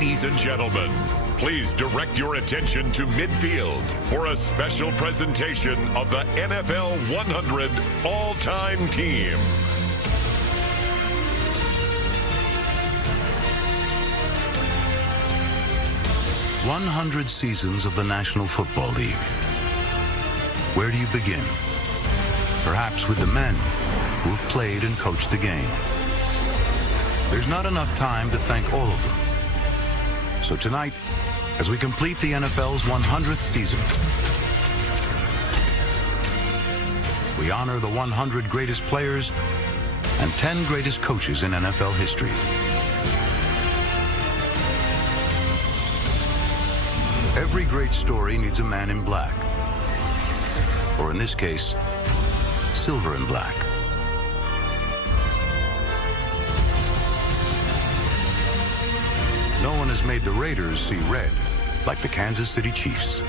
Ladies and gentlemen, please direct your attention to midfield for a special presentation of the NFL 100 All-Time Team. "100 seasons of the National Football League." Where do you begin? Perhaps with the men who have played and coached the game. There's not enough time to thank all of them. So tonight, as we complete the NFL's 100th season, we honor the 100 greatest players and 10 greatest coaches in NFL history. Every great story needs a man in black, or in this case, silver and black. No one has made the Raiders see red like the Kansas City Chiefs.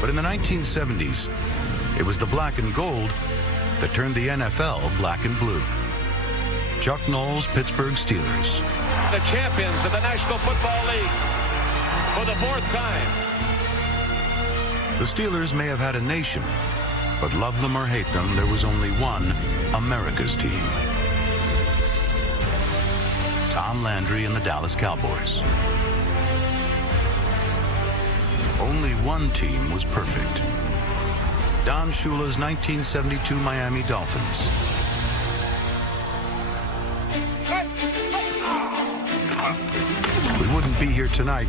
But in the 1970s, it was the black and gold that turned the NFL black and blue. Chuck Noll's Pittsburgh Steelers. The champions of the National Football League for the 4th time. The Steelers may have had a nation, but love them or hate them, there was only one America's team. Tom Landry and the Dallas Cowboys. Only one team was perfect. Don Shula's 1972 Miami Dolphins. We wouldn't be here tonight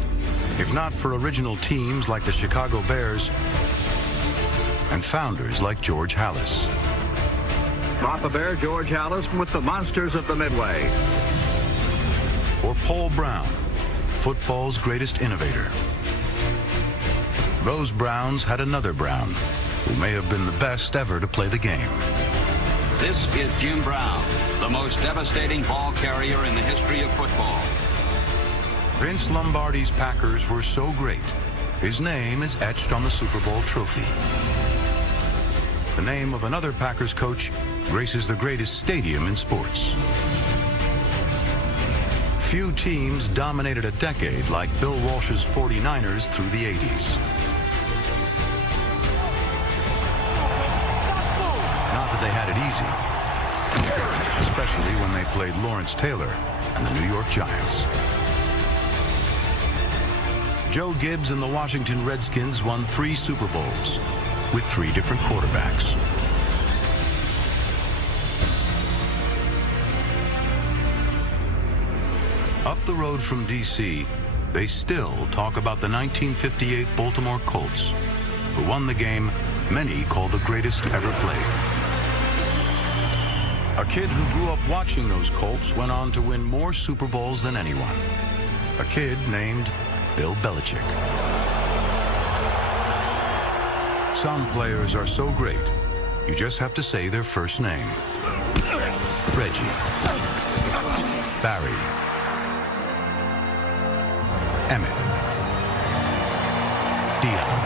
if not for original teams like the Chicago Bears and founders like George Halas. Papa Bear George Halas with the Monsters of the Midway. Or Paul Brown, football's greatest innovator. Those Browns had another Brown, who may have been the best ever to play the game. This is Jim Brown, the most devastating ball carrier in the history of football. Vince Lombardi's Packers were so great, his name is etched on the Super Bowl trophy. The name of another Packers coach graces the greatest stadium in sports. Few teams dominated a decade like Bill Walsh's 49ers through the 80s. Not that they had it easy, especially when they played Lawrence Taylor and the New York Giants. Joe Gibbs and the Washington Redskins won 3 Super Bowls with 3 different quarterbacks. Up the road from D.C., they still talk about the 1958 Baltimore Colts, who won the game many call the greatest ever played. A kid who grew up watching those Colts went on to win more Super Bowls than anyone. A kid named Bill Belichick. Some players are so great, you just have to say their first name. Reggie. Barry. Emmett. Dion.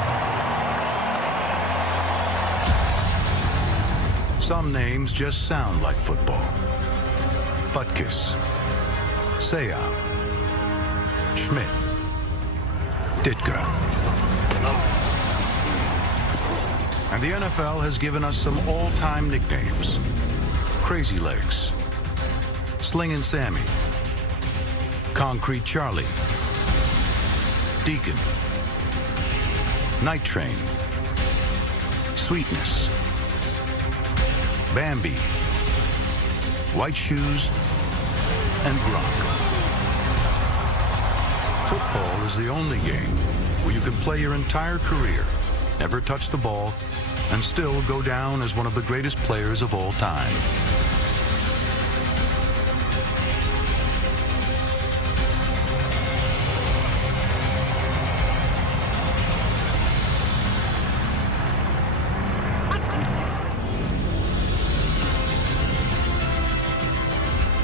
Some names just sound like football. Butkus. Sayah. Schmidt. Ditka. And the NFL has given us some all-time nicknames. Crazy Legs. Slingin' Sammy. Concrete Charlie. Deacon. Night Train. Sweetness. Bambi. White Shoes. And Gronk. Football is the only game where you can play your entire career, never touch the ball, and still go down as one of the greatest players of all time.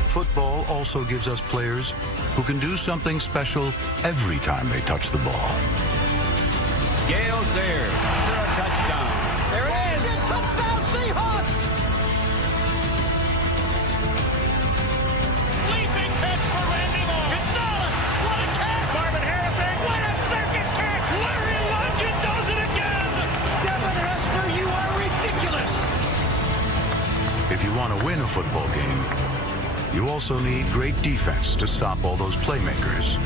Football also gives us players who can do something special every time they touch the ball. Gale Sayers for a touchdown. There it is! Touchdown Seahawks! pitch for Randy Moss. Gonzalez, what a catch! Marvin Harrison, what a circus catch! Larry Lungeon does it again! Devin Hesper, you are ridiculous! If you want to win a football game, you also need great defense to stop all those playmakers.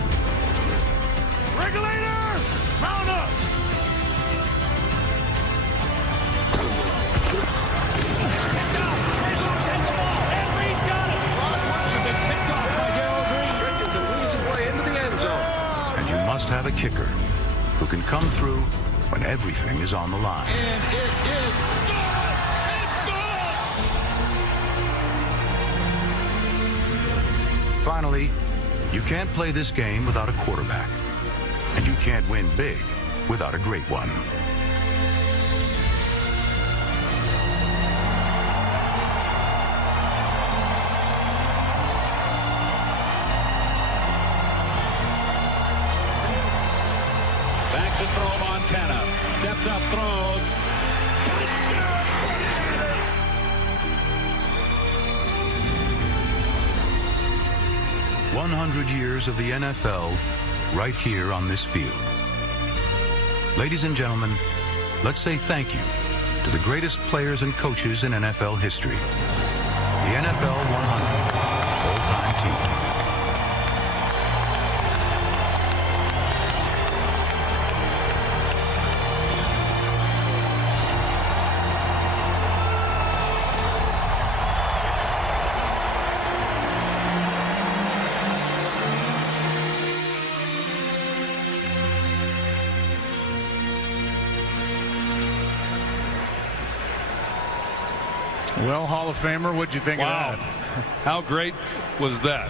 Regulator, mount up! It's picked up. Ray Lewis has the ball, and Reed's got it. It's picked off by Darrell Green. Jenkins will lose his way into the end zone. And you must have a kicker who can come through when everything is on the line. And it is good! It's good! Finally, you can't play this game without a quarterback. And you can't win big without a great one. Back to throw Montana. Steps up, throws. 100 years of the NFL right here on this field. Ladies and gentlemen, let's say thank you to the greatest players and coaches in NFL history. The NFL 100 All-Time Team. Well, Hall of Famer, what'd you think of that? How great was that?